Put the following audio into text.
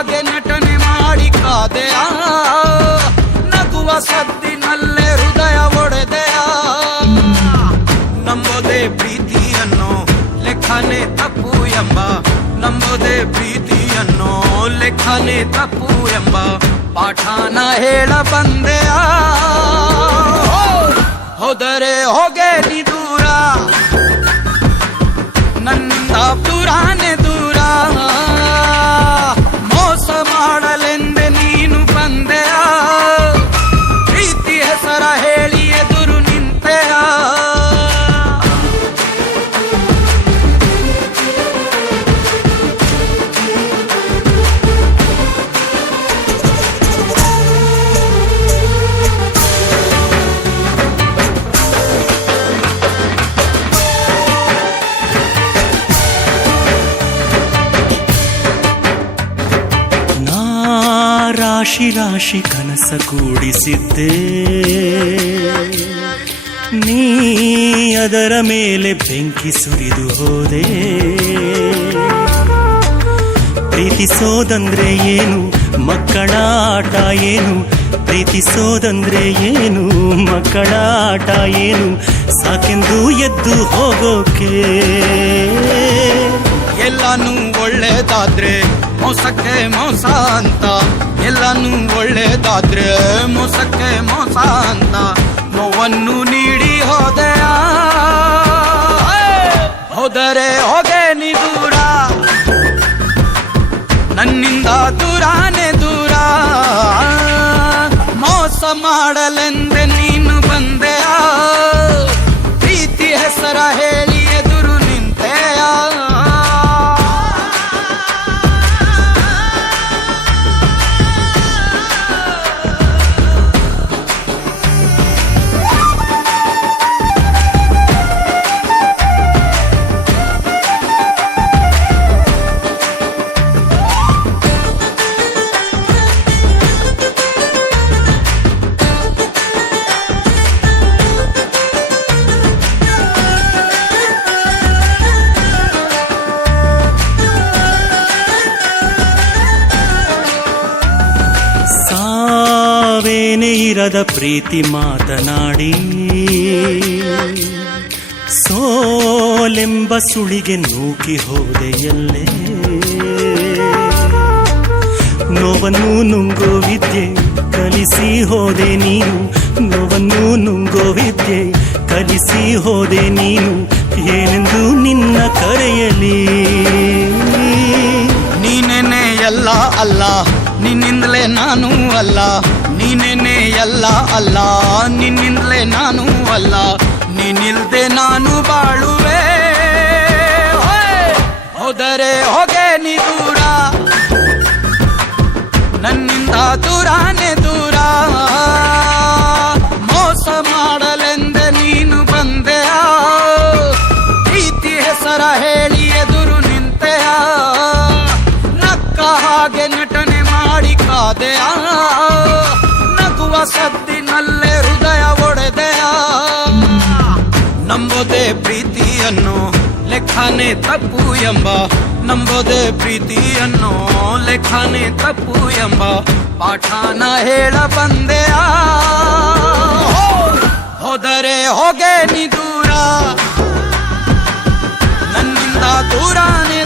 ಹಾಗೆ ನಟನೆ ಮಾಡಿ ಕಾದೆಯ ನಗುವ ಸದ್ದಿನಲ್ಲೇ ಹೃದಯ ಒಡೆದೆಯ ನಂಬೋದೇ ಪ್ರೀತಿಯನ್ನು ಲೆಕ್ಕನೆ ತಪ್ಪು ಎಂಬ ನಂಬೋದೇ ಪ್ರೀತಿಯನ್ನು ಲೆಕ್ಕನೆ ತಪ್ಪು ಎಂಬ ಪಾಠನ ಹೇಳ ಬಂದೆಯ ಹೋದರೆ ಹೋಗೆ ನೀ ದೂರ ನನ್ನಿಂದ ದೂರಾನೆ ದೂರ ಮೋಸ ಮಾಡಲೆಂದೆ ನೀನು ಬಂದೆಯ ಪ್ರೀತಿ ಹೆಸರ ಹೇಳಿ ಎದುರು ನಿಂತೆಯ ರಾಶಿ ರಾಶಿ ಕನಸ ಕೂಡಿಸಿದ್ದೆ ನೀ ಅದರ ಮೇಲೆ ಬೆಂಕಿ ಸುರಿದು ಹೋದೆ ಪ್ರೀತಿಸೋದಂದ್ರೆ ಏನು ಮಕ್ಕಳ ಆಟ ಏನು ಪ್ರೀತಿಸೋದಂದ್ರೆ ಏನು ಮಕ್ಕಳ ಆಟ ಏನು ಸಾಕೆಂದು ಎದ್ದು ಹೋಗೋಕೆ ಎಲ್ಲಾನು ಒಳ್ಳೇದಾದ್ರೆ ಮೋಸಕ್ಕೆ ಮೋಸ ಅಂತ ಎಲ್ಲಾನು ಒಳ್ಳೇದಾದ್ರೆ ಮೋಸಕ್ಕೆ ಮೋಸ ಅಂತ ನೋವನ್ನು ನೀಡಿ ಹೋದೆಯ ಹೋದರೆ ಹೋಗೆ ನೀ ದೂರ ನನ್ನಿಂದ ದೂರಾನೆ ದೂರ ಮೋಸ ಮಾಡಲೆಂದೆ ನೀನು ಬಂದೆಯ ಪ್ರೀತಿ ಹೆಸರ ಹೇಳಿ ಎದುರು ನಿಂತೆಯ ಇರದ ಪ್ರೀತಿ ಮಾತನಾಡಿ ಸೋಲೆಂಬ ಸುಳಿಗೆ ನೂಕಿ ಹೋದೆಯಲ್ಲೇ ನೋವನ್ನು ನುಂಗೋ ವಿದ್ಯೆ ಕಲಿಸಿ ಹೋದೆ ನೀನು ನೋವನ್ನು ನುಂಗೋ ವಿದ್ಯೆ ಕಲಿಸಿ ಹೋದೆ ನೀನು ಏನೆಂದು ನಿನ್ನ ಕರೆಯಲಿ ನೀನೇನೆ ಎಲ್ಲ ಅಲ್ಲ ನಿನ್ನಿಂದಲೇ ನಾನು ಅಲ್ಲ ನೀನೇನೆ ಎಲ್ಲ ಅಲ್ಲ ನಿನ್ನಿಂದಲೇ ನಾನು ಅಲ್ಲ ನೀನಿಲ್ದೆ ನಾನು ಬಾಳುವೆ ಹೋದರೆ ಹೋಗೆ ನೀ ದೂರ ನನ್ನಿಂದ ದೂರಾನೆ ದೂರ ಮೋಸ ಮಾಡಲೆಂದೆ ನೀನು ಬಂದೆಯ ಪ್ರೀತಿ ಹೆಸರ ಹೇಳಿ ಎದುರು ನಿಂತೆಯ ನಕ್ಕ ಹಾಗೆ ನಟನೆ ಮಾಡಿ ಕಾದೆಯ ನಗುವ ಸದ್ದಿನಲ್ಲೇ ಹೃದಯ ಒಡೆದೆಯ ನಂಬೋದೇ ಪ್ರೀತಿಯನ್ನು ಲೆಕ್ಕನೆ ತಪ್ಪು ಎಂಬ ನಂಬೋದೇ ಪ್ರೀತಿಯನ್ನು ಲೆಕ್ಕನೆ ತಪ್ಪು ಎಂಬ ಪಾಠನ ಹೇಳ ಬಂದೆಯ ಹೋದರೆ ಹೋಗೆ ನೀ ದೂರ ನನ್ನಿಂದ ದೂರಾನೆ